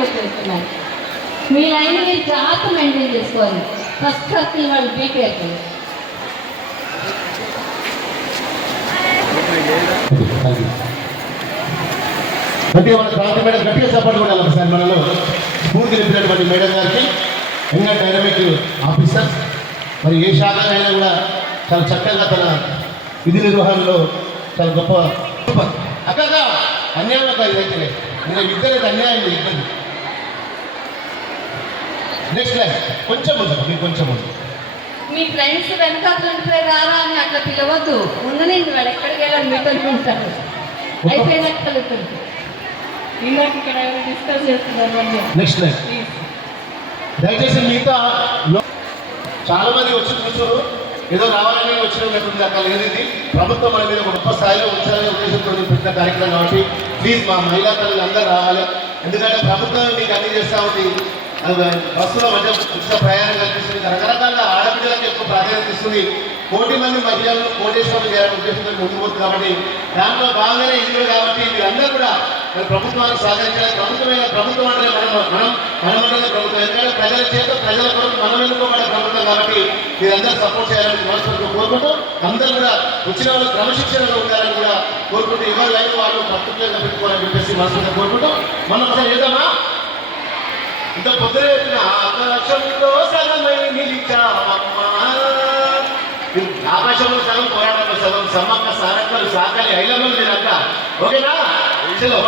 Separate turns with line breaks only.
వచ్చేస్తున్నాయి మీ లైన్ మీరు జాగ్రత్త మెయింటైన్ చేసుకోవాలి. ఫస్ట్ సర్కిల్ వాళ్ళు బీ కేర్ఫుల్
గట్టిగా మన ప్రాంత మేడం గట్టిగా సపోర్ట్ కూడా సార్ మనలో. స్ఫూర్తి నింపినటువంటి మేడం గారికి ఇంకా డైనమిక్ ఆఫీసర్స్ మరి ఏ శాఖ అయినా కూడా చాలా చక్కగా తన విధి నిర్వహణలో చాలా గొప్ప అక్కడ అన్యాయం ఒక ఇద్దరికి అన్యాయం ఇబ్బంది నెక్స్ట్ లైన్ కొంచెం ముందు మీరు కొంచెం ముందు.
మీ ఫ్రెండ్స్ వెనకాలంటే రారా అని అట్లా పిలవద్దు. ఉండనండి వాడు. ఎక్కడికి వెళ్ళాలి? మీతో ఉంటారు అయిపోయినాక కలుగుతుంది ఇందాక ఇక్కడ డిస్కస్ చేస్తున్నారు
నెక్స్ట్ లైన్ దయచేసి మిగతా చాలా మంది వచ్చి కూర్చోరు. ఏదో రావాలని వచ్చినట్టుంది అక్కడ లేదు ఇది. ప్రభుత్వం మన మీద ఒక గొప్ప స్థాయిలో ఉంచాలనే ఉద్దేశంతో పెట్టిన కార్యక్రమం కాబట్టి ప్లీజ్ మా మహిళా తల్లులు అందరూ రావాలి. ఎందుకంటే ప్రభుత్వం మీకు అన్ని చేస్తూ ఉంది అది బస్సులో మధ్య ఉచిత ప్రయాణం కల్పిస్తుంది రకరకాల ఆడపిల్లలకు ఎక్కువ ప్రాధాన్యత ఇస్తుంది. కోటి మంది మహిళలను కోటేశ్వరులు చేయాలని ఉద్దేశంతో ముందుకు కాబట్టి దాంట్లో భాగంగానే ఇందులో కాబట్టి మీరందరూ కూడా మరి ప్రభుత్వానికి సహకరించాలి. ప్రభుత్వమైన ప్రభుత్వం అంటే మనం మనం మనం అంటే ప్రభుత్వం. ఎందుకంటే ప్రజల చేత ప్రజల కొరకు మనం ఎన్నుకోబడే ప్రభుత్వం కాబట్టి మీరందరూ సపోర్ట్ చేయాలని మనస్ఫూర్తిగా కోరుకుంటూ అందరూ కూడా వచ్చిన వాళ్ళు క్రమశిక్షణలో ఉండాలని కూడా కోరుకుంటూ ఎవరి వాళ్ళు పర్టికులర్గా పెట్టుకోవాలని చెప్పేసి మనస్ఫూర్తిగా కోరుకుంటూ మనం ఒకసారి చేద్దామా ఇంత పొద్దున ఆకాశంలో సగమై నిలిచావమ్మా. ఆకాశంలో సగం పోరాటంలో సగం సమ్మక్క సారక్కలు సాకలి ఐలమ్మ మీరంతా ఓకేనా? చలో